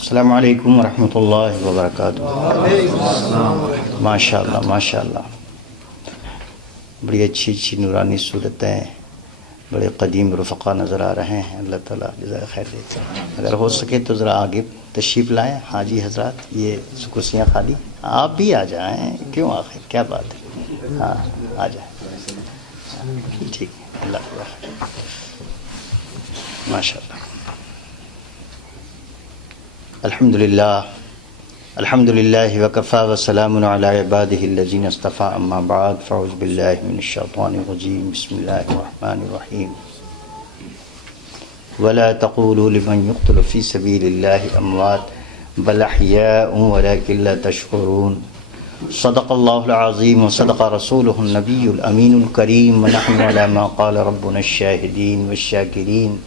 السلام علیکم ورحمۃ اللہ وبرکاتہ۔ ماشاء اللہ ماشاء اللہ، بڑی اچھی اچھی نورانی صورتیں، بڑے قدیم رفقا نظر آ رہے ہیں۔ اللہ تعالیٰ جزائے خیر دیتے ہیں۔ اگر ہو سکے تو ذرا آگے تشریف لائیں حاجی حضرات، یہ کرسیاں خالی، آپ بھی آ جائیں، کیوں آخر کیا بات ہے، ہاں آ جائیں، ٹھیک ہے، اللہ تعالیٰ ماشاء اللہ۔ الحمد للہ وکفا وسلام علی عبادہ الذین اصطفیٰ، اما بعد فاعوذ باللہ من الشیطان الرجیم، بسم اللہ الرحمن الرحیم۔ ولا تقولوا لمن يقتل في سبيل الله اموات بل احياء ولكن لا تشعرون۔ صدق اللہ العظیم وصدق رسولہ النبی الامین الکریم، ونحن على ما قال ربنا الشاہدین والشاکرین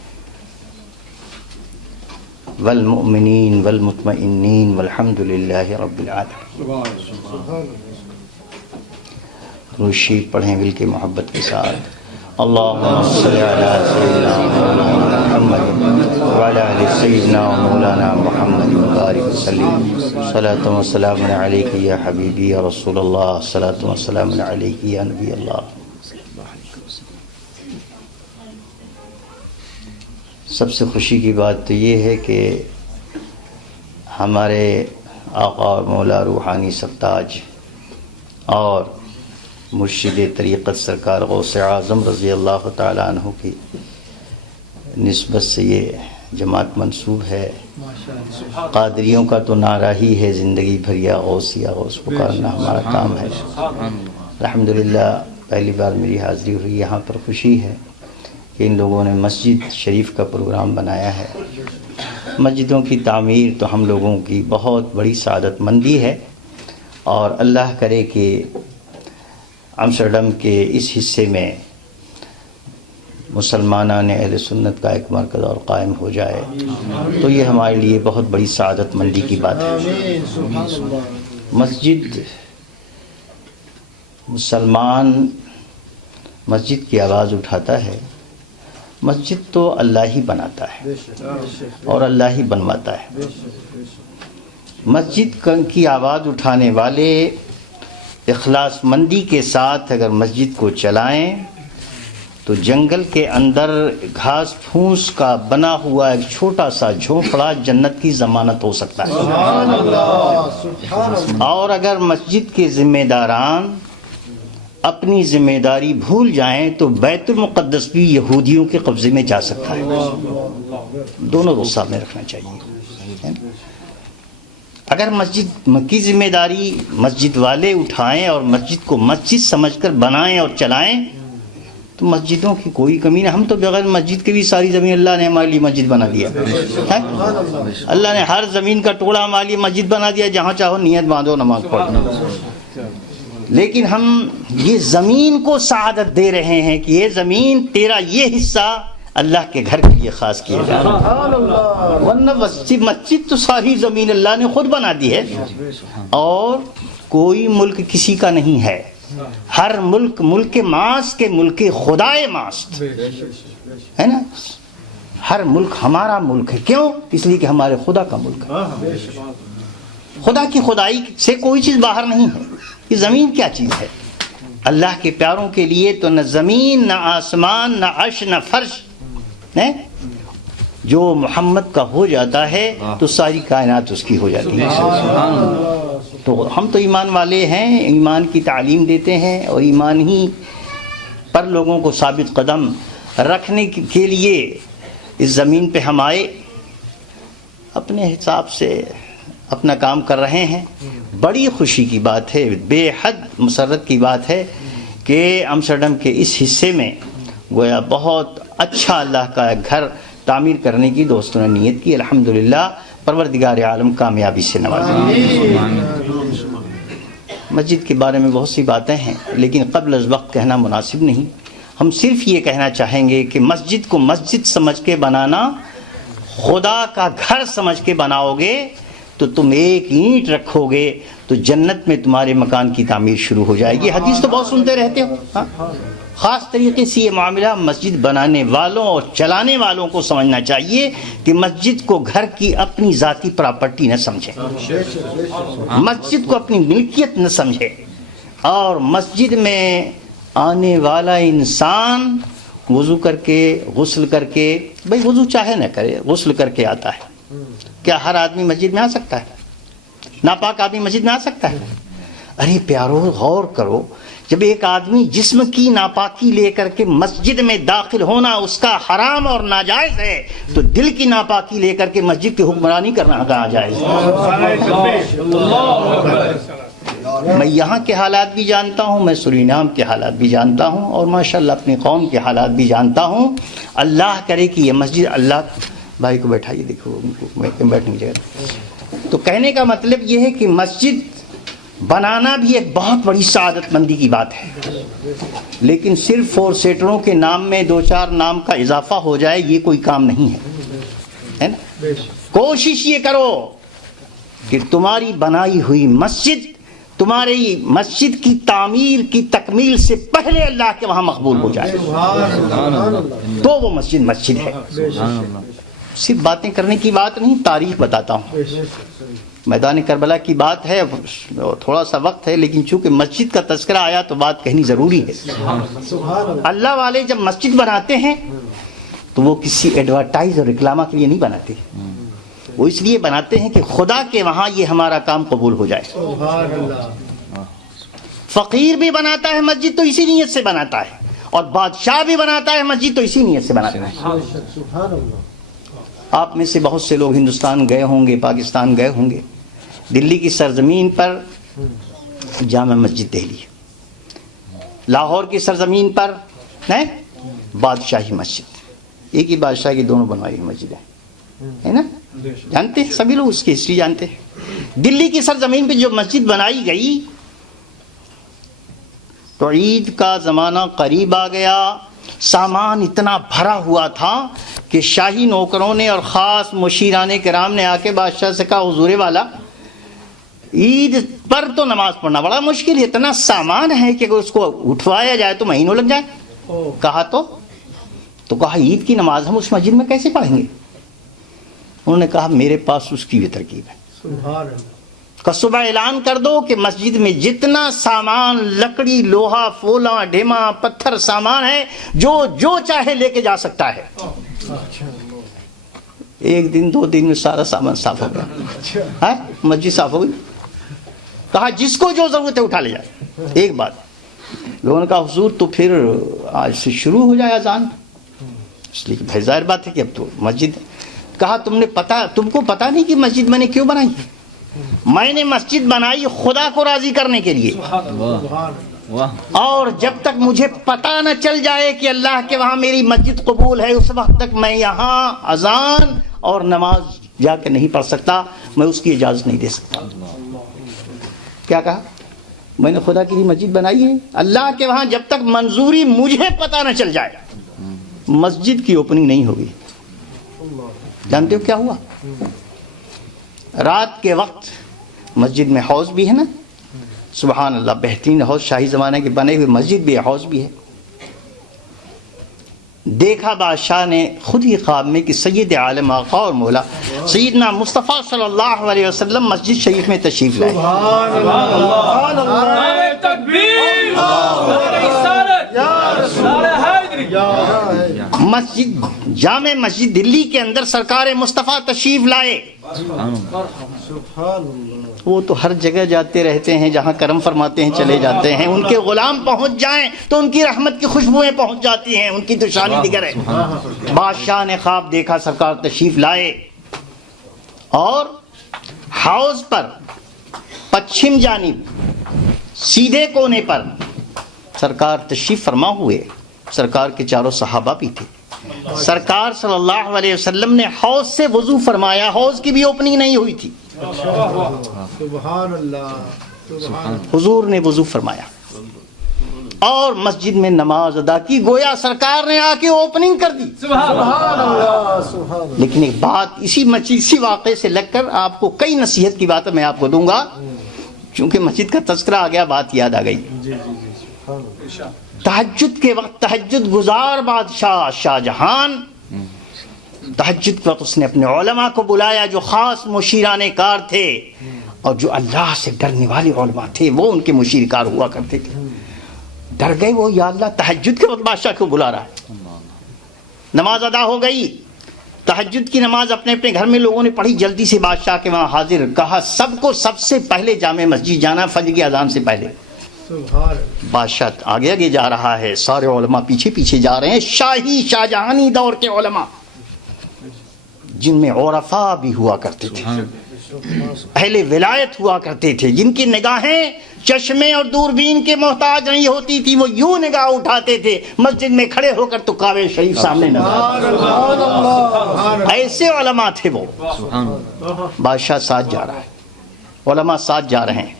والمؤمنین والمطمئنین والحمد للہ رب العالمین۔ روشی پڑھیں مل کے محبت کے ساتھ۔ اللہم صلی علی سیدنا مولانا محمد وعلی آل سیدنا مولانا محمد وبارک وسلم۔ صلاۃ و سلام علیک یا حبیبی یا رسول اللہ، صلاۃ و سلام علیک یا نبی اللہ۔ سب سے خوشی کی بات تو یہ ہے کہ ہمارے آقا اور مولا روحانی سرتاج اور مرشد طریقت سرکار غوث اعظم رضی اللہ تعالیٰ عنہ کی نسبت سے یہ جماعت منسوب ہے۔ قادریوں کا تو نعرہ ہی ہے زندگی بھر یا غوث پکارنا ہمارا کام ہے۔ الحمدللہ پہلی بار میری حاضری ہوئی، یہاں پر خوشی ہے کہ ان لوگوں نے مسجد شریف کا پروگرام بنایا ہے۔ مسجدوں کی تعمیر تو ہم لوگوں کی بہت بڑی سعادت مندی ہے، اور اللہ کرے کہ امسٹرڈم کے اس حصے میں مسلمانان اہل سنت کا ایک مرکز اور قائم ہو جائے تو یہ ہمارے لیے بہت بڑی سعادت مندی کی بات ہے۔ مسجد، مسلمان مسجد کی آواز اٹھاتا ہے، مسجد تو اللہ ہی بناتا ہے اور اللہ ہی بنواتا ہے۔ مسجد کی آواز اٹھانے والے اخلاص مندی کے ساتھ اگر مسجد کو چلائیں تو جنگل کے اندر گھاس پھوس کا بنا ہوا ایک چھوٹا سا جھونپڑا جنت کی ضمانت ہو سکتا ہے۔ اور اگر مسجد کے ذمہ داران اپنی ذمہ داری بھول جائیں تو بیت المقدس بھی یہودیوں کے قبضے میں جا سکتا ہے۔ دونوں کو سامنے رکھنا چاہیے۔ اگر مسجد کی ذمہ داری مسجد والے اٹھائیں اور مسجد کو مسجد سمجھ کر بنائیں اور چلائیں تو مسجدوں کی کوئی کمی نہیں۔ ہم تو بغیر مسجد کے بھی ساری زمین اللہ نے ہمارے لیے مسجد بنا دیا۔ اللہ نے ہر زمین کا ٹکڑا ہمارے لیے مسجد بنا دیا، جہاں چاہو نیت باندھو نماز پڑھو۔ لیکن ہم یہ زمین کو سعادت دے رہے ہیں کہ یہ زمین تیرا یہ حصہ اللہ کے گھر کے لیے خاص کیا جائے، ورنہ مسجد تو ساری زمین اللہ نے خود بنا دی ہے، اور کوئی ملک کسی کا نہیں ہے۔ ہر ملک ملک ماست کے ملک خدائے ماست ہے نا۔ ہر ملک ہمارا ملک ہے، کیوں؟ اس لیے کہ ہمارے خدا کا ملک ہے۔ خدا کی خدائی سے کوئی چیز باہر نہیں ہے۔ یہ زمین کیا چیز ہے؟ اللہ کے پیاروں کے لیے تو نہ زمین، نہ آسمان، نہ عرش، نہ فرش ہے۔ جو محمد کا ہو جاتا ہے تو ساری کائنات اس کی ہو جاتی ہے۔ تو ہم تو ایمان والے ہیں، ایمان کی تعلیم دیتے ہیں، اور ایمان ہی پر لوگوں کو ثابت قدم رکھنے کے لیے اس زمین پہ ہم آئے، اپنے حساب سے اپنا کام کر رہے ہیں۔ بڑی خوشی کی بات ہے، بے حد مسرت کی بات ہے کہ امسٹرڈم کے اس حصے میں گویا بہت اچھا اللہ کا گھر تعمیر کرنے کی دوستوں نے نیت کی۔ الحمدللہ پروردگار عالم کامیابی سے نوازے۔ مسجد کے بارے میں بہت سی باتیں ہیں، لیکن قبل از وقت کہنا مناسب نہیں۔ ہم صرف یہ کہنا چاہیں گے کہ مسجد کو مسجد سمجھ کے بنانا، خدا کا گھر سمجھ کے بناؤ گے تو تم ایک اینٹ رکھو گے تو جنت میں تمہارے مکان کی تعمیر شروع ہو جائے گی۔ حدیث تو بہت سنتے رہتے ہو، خاص طریقے سے یہ معاملہ مسجد بنانے والوں اور چلانے والوں کو سمجھنا چاہیے کہ مسجد کو گھر کی اپنی ذاتی پراپرٹی نہ سمجھیں، مسجد کو اپنی ملکیت نہ سمجھے، اور مسجد میں آنے والا انسان وضو کر کے غسل کر کے، بھئی وضو چاہے نہ کرے، غسل کر کے آتا ہے، کیا ہر آدمی مسجد میں آ سکتا ہے؟ ناپاک آدمی مسجد میں آ سکتا ہے؟ ارے پیارو غور کرو، جب ایک آدمی جسم کی ناپاکی لے کر کے مسجد میں داخل ہونا اس کا حرام اور ناجائز ہے، تو دل کی ناپاکی لے کر کے مسجد کی حکمرانی کرنا کہاں جائز ہے؟ میں یہاں کے حالات بھی جانتا ہوں، میں سورینام کے حالات بھی جانتا ہوں، اور ماشاءاللہ اپنی قوم کے حالات بھی جانتا ہوں۔ اللہ کرے کہ یہ مسجد، اللہ بھائی کو بیٹھائیے، دیکھو بیٹھنے کی جگہ۔ تو کہنے کا مطلب یہ ہے کہ مسجد بنانا بھی ایک بہت بڑی سعادت مندی کی بات ہے، لیکن صرف فور سیٹروں کے نام میں دو چار نام کا اضافہ ہو جائے یہ کوئی کام نہیں ہے نا؟ کوشش یہ کرو کہ تمہاری بنائی ہوئی مسجد تمہاری مسجد کی تعمیر کی تکمیل سے پہلے اللہ کے وہاں مقبول ہو جائے، تو وہ مسجد مسجد ہے۔ صرف باتیں کرنے کی بات نہیں، تاریخ بتاتا ہوں۔ میدان کربلا کی بات ہے، تھوڑا سا وقت ہے، لیکن چونکہ مسجد کا تذکرہ آیا تو بات کہنی ضروری ہے۔ اللہ والے جب مسجد بناتے ہیں تو وہ کسی ایڈورٹائز اور رکلامہ کے لیے نہیں بناتے، وہ اس لیے بناتے ہیں کہ خدا کے وہاں یہ ہمارا کام قبول ہو جائے۔ فقیر بھی بناتا ہے مسجد تو اسی نیت سے بناتا ہے، اور بادشاہ بھی بناتا ہے مسجد تو اسی نیت سے بناتا ہے۔ آپ میں سے بہت سے لوگ ہندوستان گئے ہوں گے، پاکستان گئے ہوں گے، دلی کی سرزمین پر جامع مسجد دہلی، لاہور کی سرزمین پر بادشاہی مسجد، ایک ہی بادشاہ کی دونوں بنوائی ہوئی مسجد ہے نا، جانتے ہیں سبھی لوگ اس کی ہسٹری جانتے ہیں۔ دلی کی سرزمین پہ جو مسجد بنائی گئی تو عید کا زمانہ قریب آ گیا، سامان اتنا بھرا ہوا تھا کہ شاہی نوکروں نے اور خاص مشیران کرام نے آ کے بادشاہ سے کہا حضور والا عید پر تو نماز پڑھنا بڑا مشکل ہے، اتنا سامان ہے کہ اگر اس کو اٹھوایا جائے تو مہینوں لگ جائے۔ کہا عید کی نماز ہم اس مسجد میں کیسے پڑھیں گے؟ انہوں نے کہا میرے پاس اس کی بھی ترکیب ہے، کہ صبح اعلان کر دو کہ مسجد میں جتنا سامان، لکڑی، لوہا، فولا، ڈھیما، پتھر سامان ہے، جو چاہے لے کے جا سکتا ہے۔ ایک دن دو دن میں سارا سامان صاف ہو گیا، مسجد صاف ہو گئی۔ کہا جس کو جو ضرورت ہے اٹھا لے جائے۔ ایک بات لوگوں نے کہا حضور تو پھر آج سے شروع ہو جائے اذان، اس لیے کہ ظاہر بات ہے کہ اب تو مسجد ہے۔ کہا تم کو پتا نہیں کہ مسجد میں نے کیوں بنائی؟ میں نے مسجد بنائی خدا کو راضی کرنے کے لیے، اور جب تک مجھے پتا نہ چل جائے کہ اللہ کے وہاں میری مسجد قبول ہے اس وقت تک میں یہاں اذان اور نماز جا کے نہیں پڑھ سکتا، میں اس کی اجازت نہیں دے سکتا۔ کیا کہا؟ میں نے خدا کے لیے مسجد بنائی ہے، اللہ کے وہاں جب تک منظوری مجھے پتا نہ چل جائے مسجد کی اوپننگ نہیں ہوگی۔ جانتے ہو کیا ہوا؟ رات کے وقت مسجد میں حوض بھی ہے نا، سبحان اللہ، بہترین حوض، شاہی زمانے کے بنے ہوئے مسجد بھی ہے، حوض بھی ہے۔ دیکھا بادشاہ نے خود ہی خواب میں کہ سید عالم آقا اور مولا سیدنا مصطفیٰ صلی اللہ علیہ وسلم مسجد شریف میں تشریف لائے۔ مسجد جامع مسجد دلی کے اندر سرکار مصطفیٰ تشریف لائے۔ وہ تو ہر جگہ جاتے رہتے ہیں، جہاں کرم فرماتے ہیں چلے جاتے ہیں، ان کے غلام پہنچ جائیں تو ان کی رحمت کی خوشبوئیں پہنچ جاتی ہیں، ان کی تو شان دیگر ہے۔ بادشاہ نے خواب دیکھا سرکار تشریف لائے، اور حوض پر پچھم جانب سیدھے کونے پر سرکار تشریف فرما ہوئے، سرکار کے چاروں صحابہ بھی تھے۔ سرکار صلی اللہ علیہ وسلم نے حوض سے وضو فرمایا، حوض کی بھی اوپننگ نہیں ہوئی تھی، حضور نے وضو فرمایا اور مسجد میں نماز ادا کی، گویا سرکار نے آ کے اوپننگ کر دی۔ لیکن ایک بات اسی واقعے سے لگ کر آپ کو کئی نصیحت کی باتیں میں آپ کو دوں گا، چونکہ مسجد کا تذکرہ آ گیا، بات یاد آ گئی۔ تہجد کے وقت تہجد گزار بادشاہ شاہ جہان تہجد کے وقت اس نے اپنے علماء کو بلایا جو خاص مشیران کار تھے اور جو اللہ سے ڈرنے والے علماء تھے وہ ان کے مشیر کار ہوا کرتے تھے. ڈر گئے وہ, یا اللہ تہجد کے وقت بادشاہ کو بلا رہا ہے. نماز ادا ہو گئی, تہجد کی نماز اپنے اپنے گھر میں لوگوں نے پڑھی, جلدی سے بادشاہ کے وہاں حاضر, کہا سب کو سب سے پہلے جامع مسجد جانا فجر کی اذان سے پہلے. بادشاہ آگے آگے جا رہا ہے, سارے علماء پیچھے پیچھے جا رہے ہیں. شاہی شاہجہانی دور کے علماء جن میں عرفاء بھی ہوا کرتے تھے, اہل ولایت ہوا کرتے تھے, جن کی نگاہیں چشمے اور دوربین کے محتاج نہیں ہوتی تھی, وہ یوں نگاہ اٹھاتے تھے مسجد میں کھڑے ہو کر تو کعبہ شریف سامنے نظر آتا. ایسے علماء تھے وہ. بادشاہ ساتھ جا رہا ہے, علماء ساتھ جا رہے ہیں.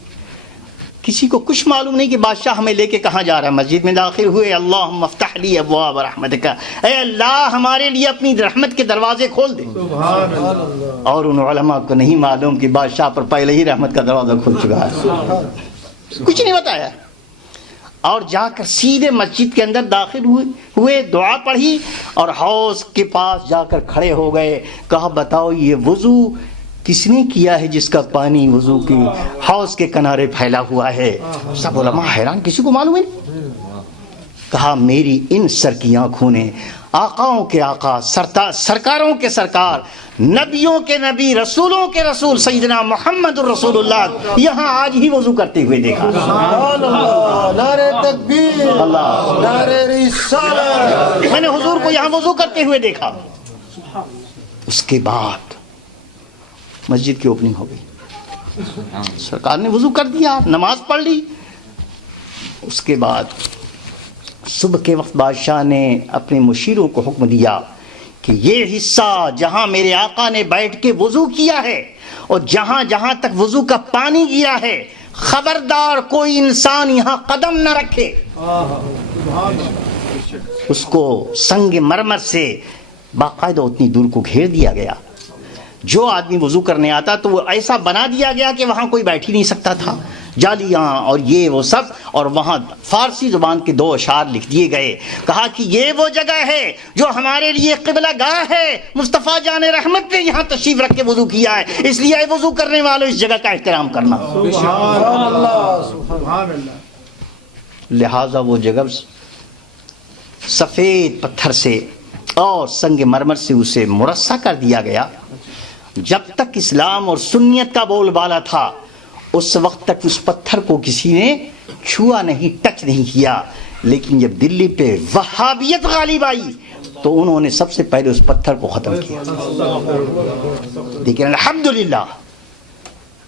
کسی کو کچھ معلوم نہیں کہ بادشاہ ہمیں لے کے کہاں جا رہا ہے. مسجد میں داخل ہوئے, اللہم افتح لی ابواب رحمتک, اے اللہ ہمارے لیے اپنی رحمت کے دروازے کھول دے. اور ان علماء کو نہیں معلوم کہ بادشاہ پر پہلے ہی رحمت کا دروازہ کھل چکا ہے, کچھ نہیں بتایا. اور جا کر سیدھے مسجد کے اندر داخل ہوئے, دعا پڑھی اور حوض کے پاس جا کر کھڑے ہو گئے. کہا بتاؤ یہ وضو کس نے کیا ہے جس کا پانی وضو کی حوض کے کنارے پھیلا ہوا ہے؟ سب علماء حیران, کسی کو معلوم ہے نہیں. کہا میری ان سر کی آنکھوں نے آقاؤں کے آقا, سرکاروں کے سرکار, نبیوں کے نبی, رسولوں کے رسول سیدنا محمد الرسول اللہ یہاں آج ہی وضو کرتے ہوئے دیکھا. نعرہ تکبیر, نعرہ رسالت. میں نے حضور کو یہاں وضو کرتے ہوئے دیکھا. اس کے بعد مسجد کی اوپننگ ہو گئی, سرکار نے وضو کر دیا, نماز پڑھ لی. اس کے بعد صبح کے وقت بادشاہ نے اپنے مشیروں کو حکم دیا کہ یہ حصہ جہاں میرے آقا نے بیٹھ کے وضو کیا ہے اور جہاں جہاں تک وضو کا پانی گیا ہے, خبردار کوئی انسان یہاں قدم نہ رکھے. اس کو سنگ مرمر سے باقاعدہ اتنی دور کو گھیر دیا گیا. جو آدمی وضو کرنے آتا تو وہ ایسا بنا دیا گیا کہ وہاں کوئی بیٹھ ہی نہیں سکتا تھا, جالیاں اور یہ وہ سب. اور وہاں فارسی زبان کے 2 اشعار لکھ دیے گئے. کہا کہ یہ وہ جگہ ہے جو ہمارے لیے قبلہ گاہ ہے, مصطفیٰ جان رحمت نے یہاں تشریف رکھ کے وضو کیا ہے, اس لیے اے وضو کرنے والوں اس جگہ کا احترام کرنا. سبحان اللہ, سبحان اللہ. لہذا وہ جگہ سفید پتھر سے اور سنگ مرمر سے اسے مرصع کر دیا گیا. جب تک اسلام اور سنیت کا بول بالا تھا اس وقت تک اس پتھر کو کسی نے چھوا نہیں, ٹچ نہیں کیا. لیکن جب دلی پہ وہابیت غالب آئی تو انہوں نے سب سے پہلے اس پتھر کو ختم کیا. لیکن الحمدللہ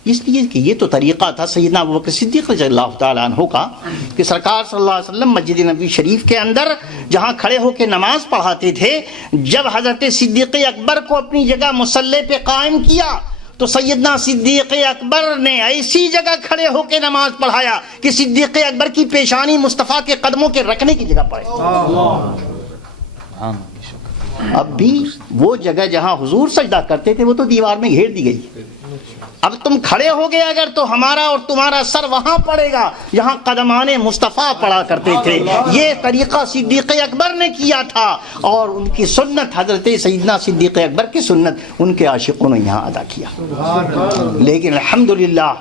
اس لیے کہ یہ تو طریقہ تھا سیدنا ابوبکر صدیق رضی اللہ تعالیٰ عنہ کا کہ سرکار صلی اللہ علیہ وسلم مسجد نبوی شریف کے اندر جہاں کھڑے ہو کے نماز پڑھاتے تھے, جب حضرت صدیق اکبر کو اپنی جگہ مصلی پہ قائم کیا تو سیدنا صدیق اکبر نے ایسی جگہ کھڑے ہو کے نماز پڑھایا کہ صدیق اکبر کی پیشانی مصطفیٰ کے قدموں کے رکھنے کی جگہ پڑے. اب بھی وہ جگہ جہاں حضور سجدہ کرتے تھے وہ تو دیوار میں گھیر دی گئی. اب تم کھڑے ہو گئے اگر تو ہمارا اور تمہارا سر وہاں پڑے گا جہاں قدمان مصطفیٰ پڑا کرتے تھے. یہ طریقہ صدیق اکبر نے کیا تھا اور ان کی سنت حضرت سیدنا صدیق اکبر کی سنت ان کے عاشقوں نے یہاں ادا کیا. لیکن الحمدللہ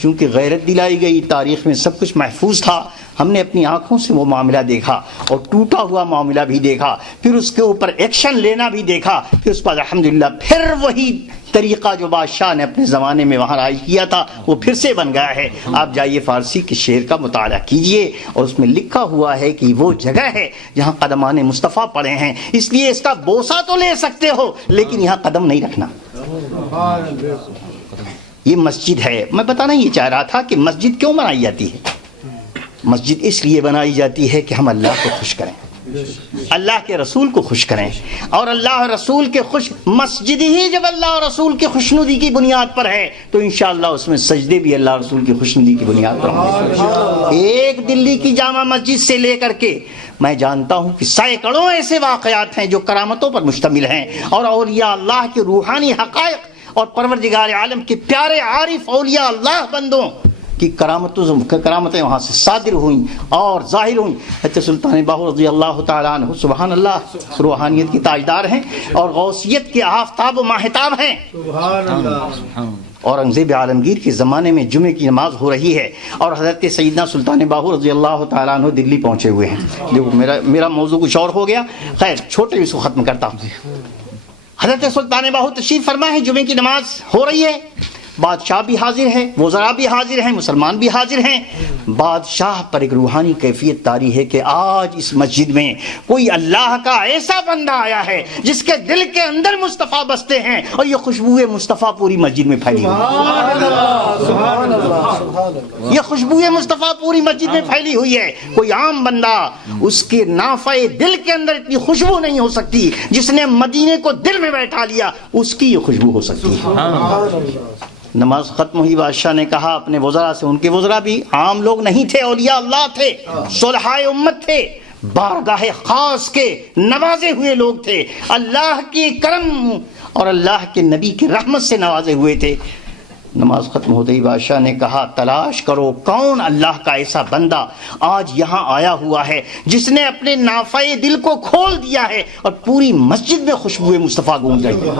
چونکہ غیرت دلائی گئی, تاریخ میں سب کچھ محفوظ تھا, ہم نے اپنی آنکھوں سے وہ معاملہ دیکھا اور ٹوٹا ہوا معاملہ بھی دیکھا, پھر اس کے اوپر ایکشن لینا بھی دیکھا. پھر اس بعد الحمدللہ پھر وہی طریقہ جو بادشاہ نے اپنے زمانے میں وہاں رائج کیا تھا وہ پھر سے بن گیا ہے. آپ جائیے فارسی کے شعر کا مطالعہ کیجئے اور اس میں لکھا ہوا ہے کہ وہ جگہ ہے جہاں قدمان مصطفیٰ پڑے ہیں, اس لیے اس کا بوسہ تو لے سکتے ہو لیکن یہاں قدم نہیں رکھنا. یہ مسجد ہے. میں بتانا یہ چاہ رہا تھا کہ مسجد کیوں بنائی جاتی ہے. مسجد اس لیے بنائی جاتی ہے کہ ہم اللہ کو خوش کریں, اللہ کے رسول کو خوش کریں, اور اللہ رسول کے مسجد ہی جب اللہ اور رسول کے خوشنودی کی بنیاد پر ہے تو انشاءاللہ اس میں سجدے بھی اللہ رسول کی خوشنودی کی بنیاد پر ہوں گے. ایک دلی کی جامع مسجد سے لے کر کے میں جانتا ہوں کہ سینکڑوں ایسے واقعات ہیں جو کرامتوں پر مشتمل ہیں اور اولیاء اللہ کے روحانی حقائق اور پروردگار عالم کے پیارے عارف اولیاء اللہ بندوں کی کرامتیں وہاں سے صادر ہوئیں اور ظاہر ہوئیں. حضرت سلطان باہو رضی اللہ تعالیٰ عنہ سبحان اللہ روحانیت کی تاجدار ہیں اور غوثیت کے آفتاب و ماہتاب ہیں. سبحان اللہ. اورنگزیب عالمگیر کے زمانے میں جمعے کی نماز ہو رہی ہے اور حضرت سیدنا سلطان باہو رضی اللہ تعالیٰ عنہ دلی پہنچے ہوئے ہیں. دیکھو میرا موضوع کچھ اور ہو گیا، خیر چھوٹے اس کو ختم کرتا ہوں. حضرت سلطان باہو تشریف فرما ہے، جمعے کی نماز ہو رہی ہے، بادشاہ بھی حاضر ہے، وزراء بھی حاضر ہیں، مسلمان بھی حاضر ہیں. بادشاہ پر ایک روحانی کیفیت طاری ہے کہ آج اس مسجد میں کوئی اللہ کا ایسا بندہ آیا ہے جس کے دل کے اندر مصطفیٰ بستے ہیں اور یہ خوشبو مصطفیٰ پوری مسجد میں پھیلی ہوئی ہے. یہ خوشبو مصطفیٰ پوری مسجد میں پھیلی ہوئی ہے. کوئی عام بندہ اس کے نافع دل کے اندر اتنی خوشبو نہیں ہو سکتی. جس نے مدینے کو دل میں بیٹھا لیا اس کی یہ خوشبو ہو سکتی ہے. نماز ختم ہوئی، بادشاہ نے کہا اپنے وزراء سے، ان کے وزراء بھی عام لوگ نہیں تھے، اولیاء اللہ تھے، صلحائے امت تھے، بارگاہ خاص کے نوازے ہوئے لوگ تھے، اللہ کے کرم اور اللہ کے نبی کی رحمت سے نوازے ہوئے تھے. نماز ختم ہوتے ہی بادشاہ نے کہا تلاش کرو کون اللہ کا ایسا بندہ آج یہاں آیا ہوا ہے جس نے اپنے نافع دل کو کھول دیا ہے اور پوری مسجد میں خوشبو مصطفیٰ گونج رہی ہے.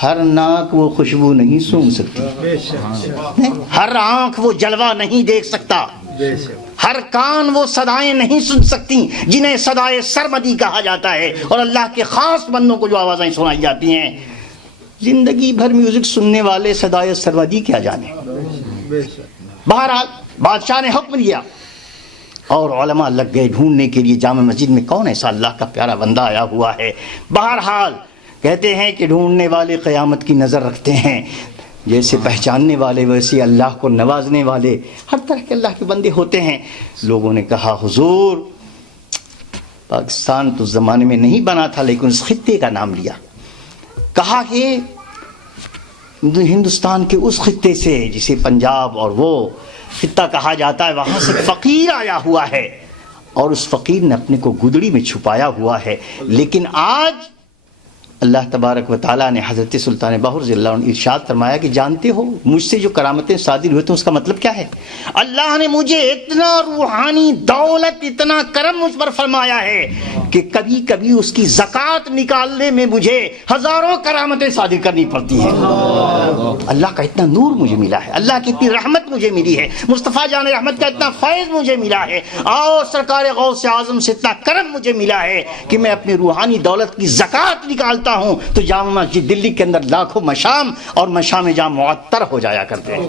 ہر ناک وہ خوشبو نہیں سونگھ سکتی، ہر آنکھ وہ جلوہ نہیں دیکھ سکتا، ہر کان وہ صدائیں نہیں سن سکتی جنہیں صدائے سرمدی کہا جاتا ہے اور اللہ کے خاص بندوں کو جو آوازیں سنائی جاتی ہیں. زندگی بھر میوزک سننے والے صدائے سرمدی کیا جانے. بہرحال بادشاہ نے حکم دیا اور علماء لگ گئے ڈھونڈنے کے لیے جامع مسجد میں کون ایسا اللہ کا پیارا بندہ آیا ہوا ہے. بہرحال کہتے ہیں کہ ڈھونڈنے والے قیامت کی نظر رکھتے ہیں، جیسے پہچاننے والے ویسے اللہ کو نوازنے والے، ہر طرح کے اللہ کے بندے ہوتے ہیں. لوگوں نے کہا حضور پاکستان تو زمانے میں نہیں بنا تھا لیکن اس خطے کا نام لیا. کہا کہ ہندوستان کے اس خطے سے جسے پنجاب اور وہ خطہ کہا جاتا ہے وہاں سے فقیر آیا ہوا ہے اور اس فقیر نے اپنے کو گدڑی میں چھپایا ہوا ہے. لیکن آج اللہ تبارک و تعالیٰ نے حضرت سلطان باہو رضی اللہ عنہ ارشاد فرمایا کہ جانتے ہو مجھ سے جو کرامتیں صادر ہوئے تو اس کا مطلب کیا ہے؟ اللہ نے مجھے اتنا روحانی دولت، اتنا کرم مجھ پر فرمایا ہے کہ کبھی کبھی اس کی زکوٰۃ نکالنے میں مجھے ہزاروں کرامتیں صادر کرنی پڑتی ہیں. اللہ کا اتنا نور مجھے ملا ہے، اللہ کی اتنی رحمت مجھے ملی ہے، مصطفیٰ جان رحمت کا اتنا فیض مجھے ملا ہے اور سرکار غوث اعظم سے اتنا کرم مجھے ملا ہے کہ میں اپنی روحانی دولت کی زکوٰۃ نکالتا ہوں تو جامع مسجد دلی کے اندر لاکھوں مشام اور مشام جام معطر ہو جایا کرتے ہیں.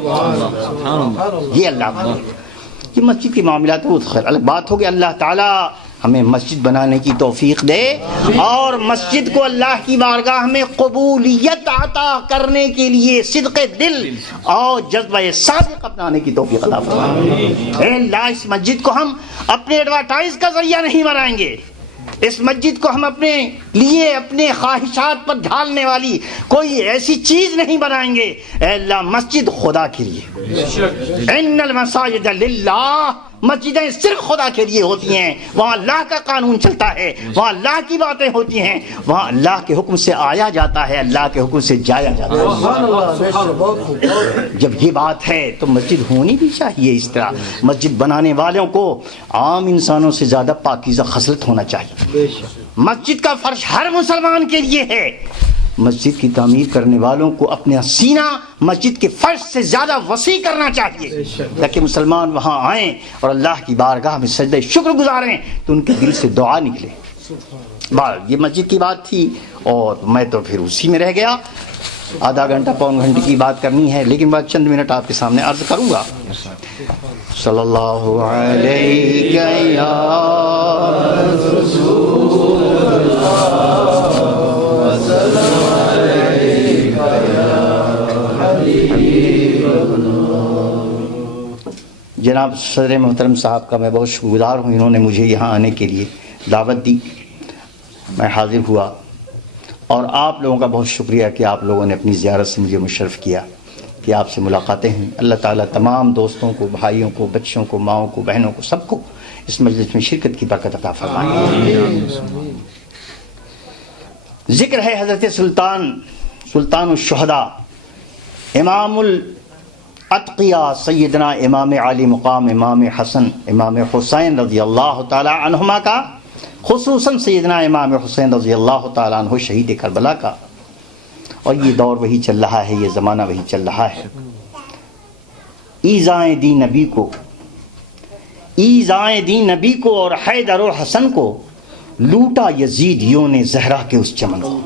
یہ اللہ یہ مسجد کے معاملات وہ خیر الگ بات ہوگی. اللہ تعالیٰ ہمیں مسجد بنانے کی توفیق دے اور مسجد کو اللہ کی بارگاہ میں قبولیت عطا کرنے کے لیے صدق دل اور جذبہ صادق اپنانے کی توفیق عطا فرمائے. اے اللہ اس مسجد کو ہم اپنے ایڈورٹائز کا ذریعہ نہیں بنائیں گے، اس مسجد کو ہم اپنے لیے اپنے خواہشات پر ڈھالنے والی کوئی ایسی چیز نہیں بنائیں گے. اے اللہ مسجد خدا کے لیے، ان المساجد للہ، مسجدیں صرف خدا کے لیے ہوتی ہیں، وہاں اللہ کا قانون چلتا ہے، وہاں اللہ کی باتیں ہوتی ہیں، وہاں اللہ کے حکم سے آیا جاتا ہے، اللہ کے حکم سے جایا جاتا ہے. جب یہ بات ہے تو مسجد ہونی بھی چاہیے اس طرح. مسجد بنانے والوں کو عام انسانوں سے زیادہ پاکیزہ خصلت ہونا چاہیے. مسجد کا فرض ہر مسلمان کے لیے ہے. مسجد کی تعمیر کرنے والوں کو اپنا سینہ مسجد کے فرش سے زیادہ وسیع کرنا چاہیے تاکہ مسلمان وہاں آئیں اور اللہ کی بارگاہ میں سجدہ شکر گزاریں تو ان کے دل سے دعا نکلے. یہ مسجد کی بات تھی اور میں تو پھر اسی میں رہ گیا. آدھا گھنٹہ پون گھنٹے کی بات کرنی ہے لیکن بات چند منٹ آپ کے سامنے عرض کروں گا. صلی اللہ علیہ یا رسول اللہ جناب صدر محترم صاحب کا میں بہت شکر گزار ہوں. انہوں نے مجھے یہاں آنے کے لیے دعوت دی، میں حاضر ہوا اور آپ لوگوں کا بہت شکریہ کہ آپ لوگوں نے اپنی زیارت سے مجھے مشرف کیا کہ آپ سے ملاقاتیں ہیں. اللہ تعالیٰ تمام دوستوں کو، بھائیوں کو، بچوں کو، ماؤں کو، بہنوں کو، سب کو اس مجلس میں شرکت کی برکت عطا فرمائے. ذکر ہے حضرت سلطان الشہداء امام اتقیا سیدنا امام علی مقام امام حسن امام حسین رضی اللہ تعالی عنہما کا، خصوصاً سیدنا امام حسین رضی اللہ تعالی عنہ شہید کربلا کا. اور یہ دور وہی چل رہا ہے، یہ زمانہ وہی چل رہا ہے. ایذائیں دی نبی کو، ایذائیں دی نبی کو اور حیدر و حسن کو لوٹا یزیدیوں نے زہرا کے اس چمن کو،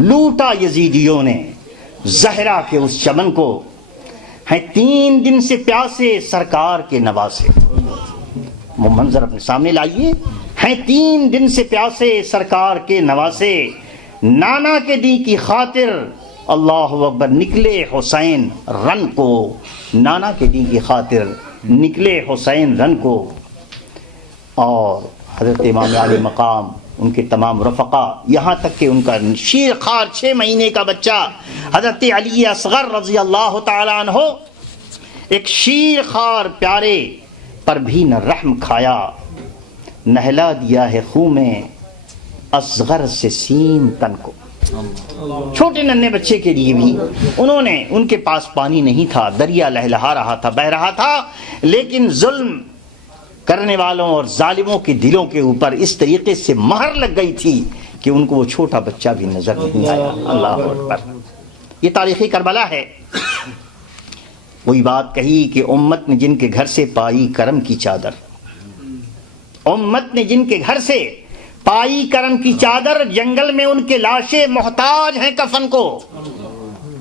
لوٹا یزیدیوں نے زہرا کے اس چمن کو. ہیں 3 دن سے پیاسے سرکار کے نواسے. وہ منظر اپنے سامنے لائیے. ہیں 3 دن سے پیاسے سرکار کے نواسے، نانا کے دی کی خاطر اللہ اکبر نکلے حسین رن کو، نانا کے دی کی خاطر نکلے حسین رن کو. اور حضرت امام علی مقام، ان کے تمام رفقا، یہاں تک کہ ان کا شیر خار 6 مہینے کا بچہ حضرت علی اصغر رضی اللہ تعالی عنہ، ایک شیر خار پیارے پر بھی نہ رحم کھایا، نہلا دیا ہے خون میں اصغر سے سیم تن کو. چھوٹے ننھے بچے کے لیے بھی انہوں نے، ان کے پاس پانی نہیں تھا، دریا لہلہا رہا تھا، بہہ رہا تھا، لیکن ظلم کرنے والوں اور ظالموں کے دلوں کے اوپر اس طریقے سے مہر لگ گئی تھی کہ ان کو وہ چھوٹا بچہ بھی نظر نہیں آیا. اللہ اکبر. یہ تاریخی کربلا ہے. وہی بات کہی کہ امت نے جن کے گھر سے پائی کرم کی چادر، امت نے جن کے گھر سے پائی کرم کی چادر، جنگل میں ان کے لاشیں محتاج ہیں کفن کو،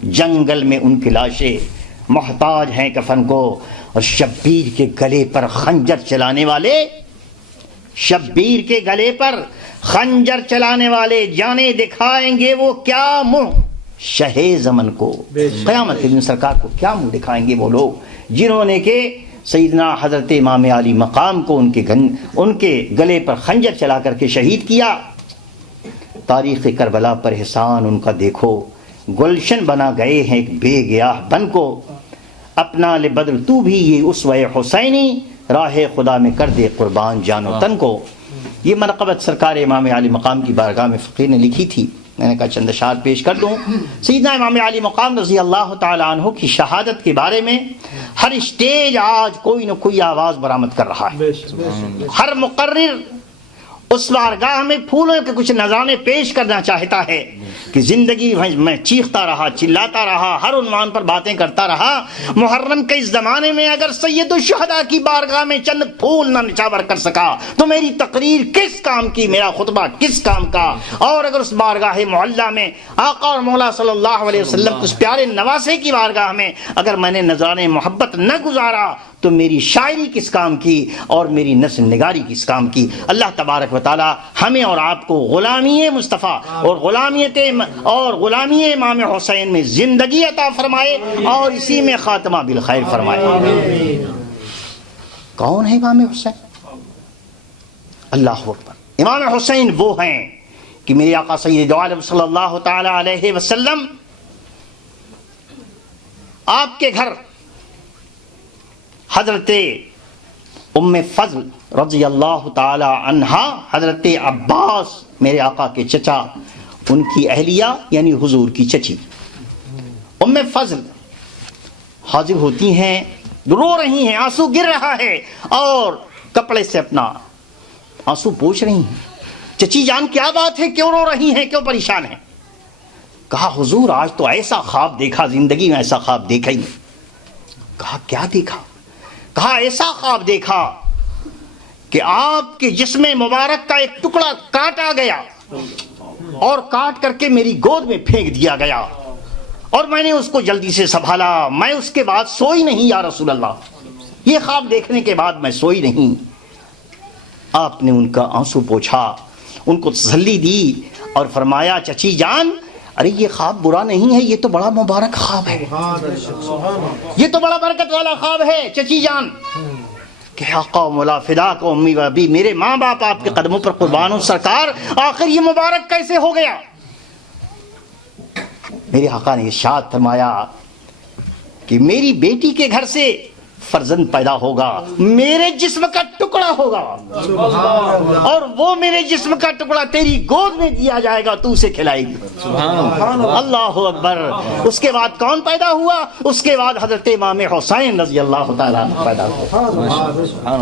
جنگل میں ان کی لاشیں محتاج ہیں کفن کو. اور شبیر کے گلے پر خنجر چلانے والے، شبیر کے گلے پر خنجر چلانے والے جانے دکھائیں گے وہ کیا منہ شہ زمن کو. قیامت کے دن سرکار کو کیا منہ دکھائیں گے وہ لوگ جنہوں نے کہ سیدنا حضرت امام علی مقام کو ان کے گلے پر خنجر چلا کر کے شہید کیا. تاریخ کربلا پر احسان ان کا دیکھو، گلشن بنا گئے ہیں ایک بے گیاہ بن کو. اپنا لے بدل تو بھی یہ اسوہ حسینی، راہ خدا میں کر دے قربان جان و تن کو. یہ منقبت سرکار امام علی مقام کی بارگاہ میں فقیر نے لکھی تھی. میں نے کہا چند اشعار پیش کر دوں. سیدنا امام علی مقام رضی اللہ تعالی عنہ کی شہادت کے بارے میں ہر اسٹیج آج کوئی نہ کوئی آواز برآمد کر رہا ہے. ہر مقرر اس بارگاہ میں پھولوں کے کچھ نذرانے پیش کرنا چاہتا ہے کہ زندگی میں چیختا رہا، چلاتا رہا، ہر عنوان پر باتیں کرتا رہا. محرم کے اس زمانے میں اگر سید الشہداء کی بارگاہ میں چند پھول نہ نچھاور کر سکا تو میری تقریر کس کام کی، میرا خطبہ کس کام کا. اور اگر اس بارگاہ معلیٰ میں آقا اور مولا صلی اللہ علیہ وسلم اس پیارے نواسے کی بارگاہ میں اگر میں نے نذرانے محبت نہ گزارا تو میری شاعری کس کام کی اور میری نثر نگاری کس کام کی. اللہ تبارک و تعالی ہمیں اور آپ کو غلامی مصطفیٰ اور غلامی امام حسین میں زندگی عطا فرمائے اور اسی میں خاتمہ بالخیر فرمائے. کون ہے امام حسین؟ اللہ اکبر. امام حسین وہ ہیں کہ میرے آقا سید عالم صلی اللہ تعالی علیہ وسلم آپ کے گھر حضرت ام فضل رضی اللہ تعالی عنہا، حضرت عباس میرے آقا کے چچا، ان کی اہلیہ یعنی حضور کی چچی ام فضل حاضر ہوتی ہیں، رو رہی ہیں، آنسو گر رہا ہے اور کپڑے سے اپنا آنسو پوچھ رہی ہیں. چچی جان کیا بات ہے، کیوں رو رہی ہیں، کیوں پریشان ہیں؟ کہا حضور آج تو ایسا خواب دیکھا، زندگی میں ایسا خواب دیکھا ہی نہیں. کہا کیا دیکھا؟ کہا ایسا خواب دیکھا کہ آپ کے جسم مبارک کا ایک ٹکڑا کاٹا گیا اور کاٹ کر کے میری گود میں پھینک دیا گیا اور میں نے اس کو جلدی سے سنبھالا. میں اس کے بعد سوئی نہیں یا رسول اللہ، یہ خواب دیکھنے کے بعد میں سوئی نہیں. آپ نے ان کا آنسو پوچھا، ان کو تسلی دی اور فرمایا چچی جان ارے یہ خواب برا نہیں ہے، یہ تو بڑا مبارک خواب ہے، یہ تو بڑا برکت والا خواب ہے چچی جان. کہ آقا مولا فدا کو امی و ابی، میرے ماں باپ آپ کے قدموں پر قربان ہوں سرکار، آخر یہ مبارک کیسے ہو گیا؟ میرے آقا نے ارشاد فرمایا کہ میری بیٹی کے گھر سے فرزند پیدا ہوگا، میرے جسم کا ٹکڑا ہوگا، اور وہ میرے جسم کا ٹکڑا تیری گود میں دیا جائے گا، تو اسے کھلائے گی۔ اللہ اکبر۔ اس کے بعد کون پیدا ہوا؟ اس کے بعد حضرت امام حسین رضی اللہ تعالیٰ عنہ پیدا ہوا۔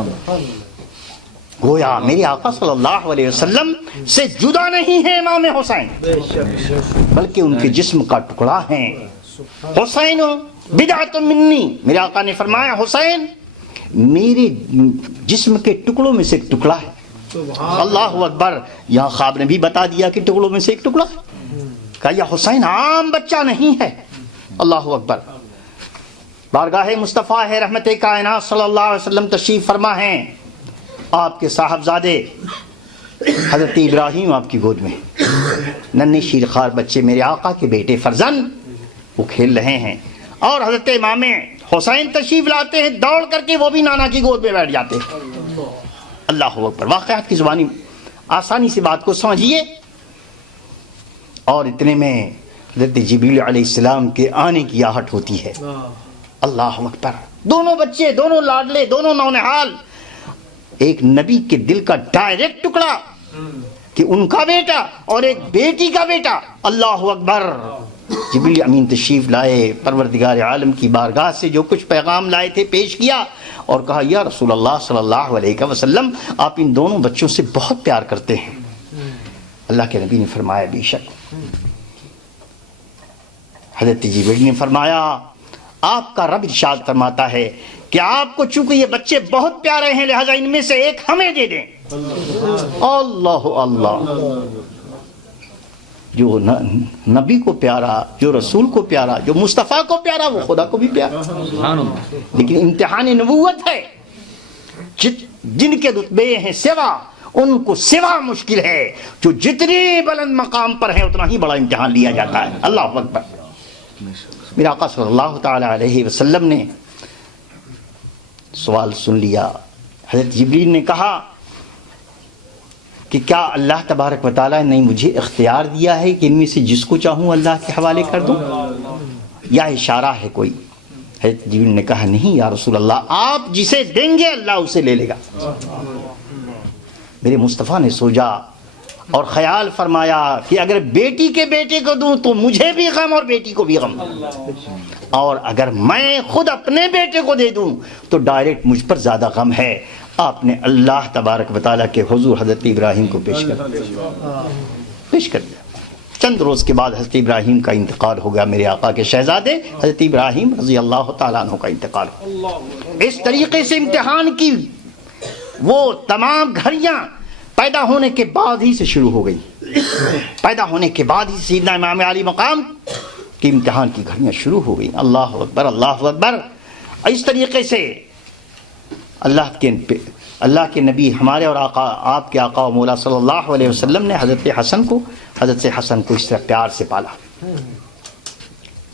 گویا میرے آقا صلی اللہ علیہ وسلم سے جدا نہیں ہے امام حسین، بلکہ ان کے جسم کا ٹکڑا ہیں۔ حسین بدعۃ منی، میرے آقا نے فرمایا حسین میرے جسم کے ٹکڑوں میں سے ایک ٹکڑا ہے۔ اللہ اکبر۔ یہاں خواب نے بھی بتا دیا کہ ٹکڑوں میں سے ایک ٹکڑا ہے۔ کہا یہ حسین عام بچہ نہیں ہے۔ اللہ اکبر۔ بارگاہ مصطفیٰ ہے رحمت کائنات صلی اللہ علیہ وسلم تشریف فرما ہیں، آپ کے صاحبزادے حضرت ابراہیم آپ کی گود میں، ننھے شیرخوار بچے میرے آقا کے بیٹے فرزند وہ کھیل رہے ہیں، اور حضرت امام حسین تشریف لاتے ہیں، دوڑ کر کے وہ بھی نانا کی گود میں بیٹھ جاتے ہیں۔ اللہ اکبر۔ واقعات کی زبانی آسانی سے بات کو سمجھیے۔ اور اتنے میں حضرت جبریل علیہ السلام کے آنے کی آہٹ ہوتی ہے۔ اللہ اکبر۔ دونوں بچے، دونوں لاڈلے، دونوں نونہال، ایک نبی کے دل کا ڈائریکٹ ٹکڑا کہ ان کا بیٹا اور ایک بیٹی کا بیٹا۔ اللہ اکبر۔ جبریل امین تشریف لائے، پروردگار عالم کی بارگاہ سے جو کچھ پیغام لائے تھے پیش کیا، اور کہا یا رسول اللہ صلی اللہ علیہ وسلم آپ ان دونوں بچوں سے بہت پیار کرتے ہیں۔ اللہ کے نبی نے فرمایا بے شک۔ حضرت جبریل نے فرمایا آپ کا رب ارشاد فرماتا ہے کہ آپ کو چونکہ یہ بچے بہت پیارے ہیں لہذا ان میں سے ایک ہمیں دے دیں۔ اللہ اللہ۔ جو نبی کو پیارا، جو رسول کو پیارا، جو مصطفیٰ کو پیارا، وہ خدا کو بھی پیارا۔ لیکن امتحان نبوت ہے، جن کے رتبے ہیں سوا ان کو سوا مشکل ہے، جو جتنے بلند مقام پر ہیں اتنا ہی بڑا امتحان لیا جاتا ہے۔ اللہ اکبر۔ میرا آقا صلی اللہ تعالی علیہ وسلم نے سوال سن لیا۔ حضرت جبریل نے کہا کہ کیا اللہ تبارک و تعالیٰ نے مجھے اختیار دیا ہے کہ ان میں سے جس کو چاہوں اللہ کے حوالے کر دوں، یا اشارہ ہے کوئی؟ حضرت جبریل نے کہا نہیں یا رسول اللہ، آپ جسے دیں گے اللہ اسے لے لے گا۔ میرے مصطفیٰ نے سوچا اور خیال فرمایا کہ اگر بیٹی کے بیٹے کو دوں تو مجھے بھی غم اور بیٹی کو بھی غم، اور اگر میں خود اپنے بیٹے کو دے دوں تو ڈائریکٹ مجھ پر زیادہ غم ہے۔ آپ نے اللہ تبارک و تعالیٰ کے حضور حضرت ابراہیم کو پیش کر دیا۔ چند روز کے بعد حضرت ابراہیم کا انتقال ہو گیا، میرے آقا کے شہزادے حضرت ابراہیم رضی اللہ تعالیٰ عنہ کا انتقال ہو۔ اس طریقے سے امتحان کی وہ تمام گھڑیاں پیدا ہونے کے بعد ہی سے شروع ہو گئی۔ پیدا ہونے کے بعد ہی سیدنا امام علی مقام کی امتحان کی گھڑیاں شروع ہو گئی۔ اللہ اکبر، اللہ اکبر۔ اس طریقے سے اللہ کے نبی ہمارے اور آقا، آپ کے آقا و مولا صلی اللہ علیہ وسلم نے حضرت حسن کو اس طرح پیار سے پالا۔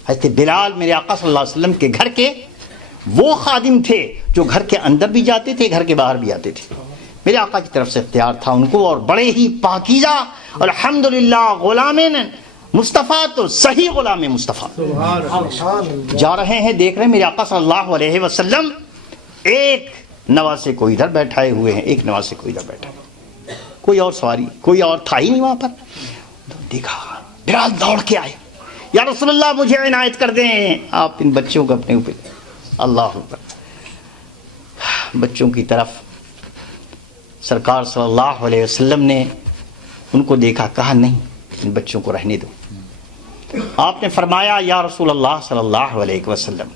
حضرت بلال میرے آقا صلی اللہ علیہ وسلم کے گھر کے وہ خادم تھے جو گھر کے اندر بھی جاتے تھے، گھر کے باہر بھی آتے تھے۔ میرے آقا کی طرف سے اختیار تھا ان کو، اور بڑے ہی پاکیزہ الحمدللہ غلام مصطفیٰ، تو صحیح غلام مصطفیٰ۔ جا رہے ہیں، دیکھ رہے ہیں میرے آقا صلی اللہ علیہ وسلم ایک نواسے کو ادھر بیٹھائے ہوئے ہیں، ایک نواسے کو ادھر بیٹھا، کوئی اور سواری، کوئی اور تھا ہی نہیں وہاں پر۔ دیکھا بلال دوڑ کے آئے، یا رسول اللہ مجھے عنایت کر دیں آپ ان بچوں کو اپنے اوپر۔ اللہ اکبر۔ بچوں کی طرف سرکار صلی اللہ علیہ وسلم نے ان کو دیکھا، کہا نہیں ان بچوں کو رہنے دو۔ آپ نے فرمایا یا رسول اللہ صلی اللہ علیہ وسلم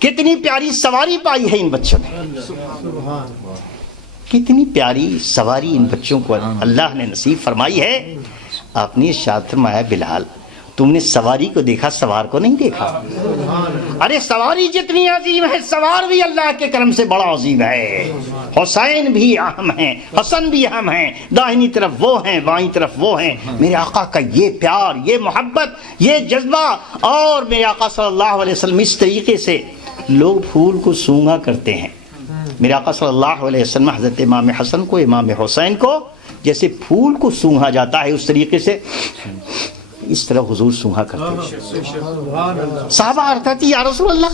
کتنی پیاری سواری پائی ہے ان بچوں نے، کتنی پیاری سواری ان بچوں کو اللہ نے نصیب فرمائی ہے۔ آپ نے ارشاد فرمایا بلال تم نے سواری کو دیکھا، سوار کو نہیں دیکھا۔ ارے سواری جتنی عظیم ہے سوار بھی اللہ کے کرم سے بڑا عظیم ہے۔ حسین بھی اہم ہیں، حسن بھی اہم ہیں، داہنی طرف وہ ہیں، بائیں طرف وہ ہیں۔ میرے آقا کا یہ پیار، یہ محبت، یہ جذبہ، اور میرے آقا صلی اللہ علیہ وسلم اس طریقے سے لوگ پھول کو سونگا کرتے ہیں۔ میرے آقا صلی اللہ علیہ وسلم حضرت امام حسن کو، امام حسین کو جیسے پھول کو سونگا جاتا ہے اس طریقے سے اس طرح حضور سونگا کرتے ہیں۔ صحابہ عرض کرتی یا رسول اللہ